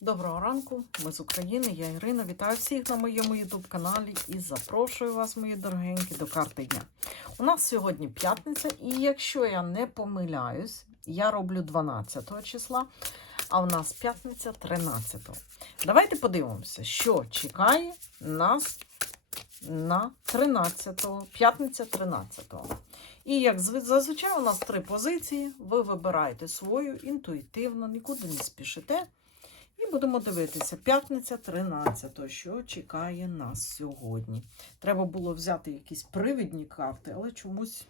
Доброго ранку, ми з України, я Ірина. Вітаю всіх на моєму YouTube каналі і запрошую вас, мої дорогенькі, до карти дня. У нас сьогодні п'ятниця, і якщо я не помиляюсь, я роблю 12 числа, а у нас п'ятниця 13. Давайте подивимося, що чекає нас на 13-го, п'ятниця 13-го. І як зазвичай у нас три позиції. Ви вибираєте свою інтуїтивно, нікуди не спішите. І будемо дивитися. П'ятниця 13, що чекає нас сьогодні. Треба було взяти якісь привідні карти, але чомусь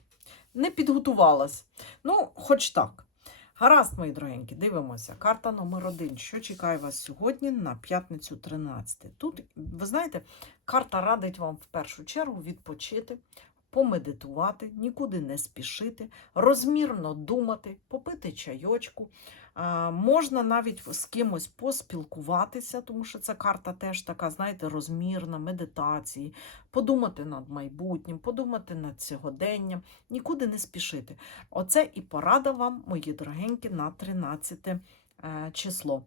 не підготувалась. Ну, хоч так. Гаразд, мої дорогенькі, дивимося. Карта номер один. Що чекає вас сьогодні на п'ятницю 13? Тут, ви знаєте, карта радить вам в першу чергу відпочити, помедитувати, нікуди не спішити, розмірно думати, попити чайочку. Можна навіть з кимось поспілкуватися, тому що ця карта теж така, знаєте, розмірна, медитації, подумати над майбутнім, подумати над сьогоденням, нікуди не спішити. Оце і порада вам, мої дорогенькі, на 13 е, число.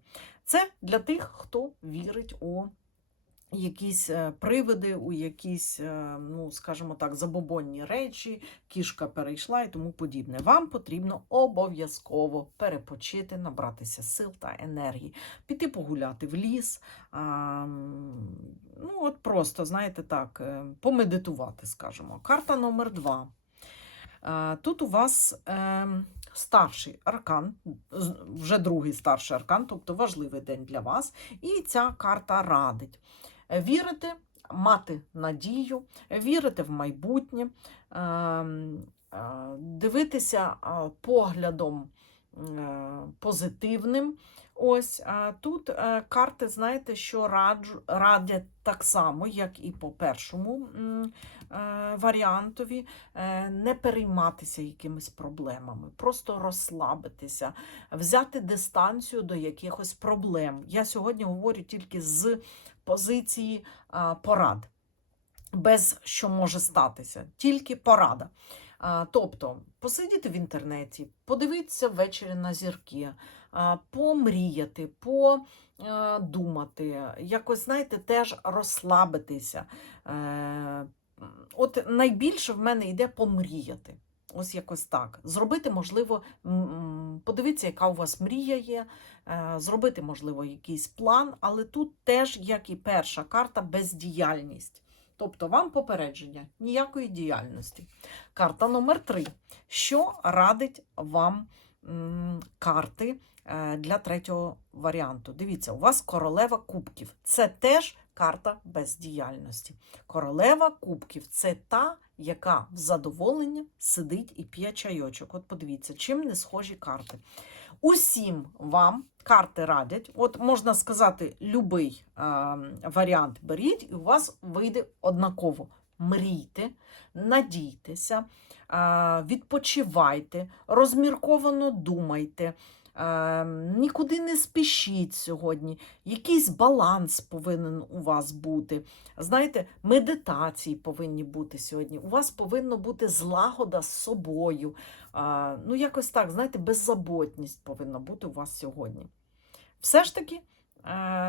Це для тих, хто вірить у якісь е, привиди, у якісь, е, ну, скажімо так, забобонні речі, кішка перейшла і тому подібне. Вам потрібно обов'язково перепочити, набратися сил та енергії, піти погуляти в ліс. А, ну, от просто, знаєте так, е, помедитувати, скажімо. Карта номер два. Тут у вас е, старший аркан, вже другий старший аркан, тобто важливий день для вас. І ця карта радить вірити, мати надію, вірити в майбутнє, ем, е, дивитися е, поглядом е, позитивним. Ось тут е, карти, знаєте, що радять так само, як і по першому е, варіантові, е, не перейматися якимись проблемами, просто розслабитися, взяти дистанцію до якихось проблем. Я сьогодні говорю тільки з позиції порад, без що може статися, тільки порада. Тобто посидіти в інтернеті, подивитися ввечері на зірки, помріяти, подумати, якось, знаєте, теж розслабитися. Е, От найбільше в мене йде помріяти. Ось якось так. Зробити, можливо, подивитися, яка у вас мрія є, е, зробити, можливо, якийсь план, але тут теж, як і перша карта, бездіяльність. Тобто вам попередження ніякої діяльності. Карта номер 3 Що радить вам карти е, для третього варіанту? Дивіться, у вас королева кубків. Це теж карта бездіяльності. Королева кубків це та, яка в задоволення сидить і п'є чайочок. От подивіться, чим не схожі карти. Усім вам карти радять, от можна сказати, любий е, варіант беріть, і у вас вийде однаково. Мрійте, надійтеся, е, відпочивайте, розмірковано думайте, нікуди не спішіть сьогодні. Якийсь баланс повинен у вас бути. Знаєте, медитації повинні бути сьогодні. У вас повинна бути злагода з собою. Ну, якось так, знаєте, беззаботність повинна бути у вас сьогодні. Все ж таки, е,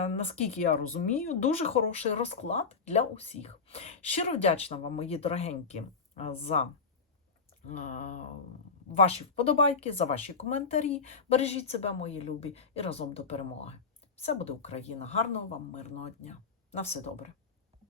наскільки я розумію, дуже хороший розклад для усіх. Щиро вдячна вам, мої дорогенькі, е, за ваші вподобайки, за ваші коментарі. Бережіть себе, мої любі, і разом до перемоги. Все буде Україна. Гарного вам мирного дня. На все добре.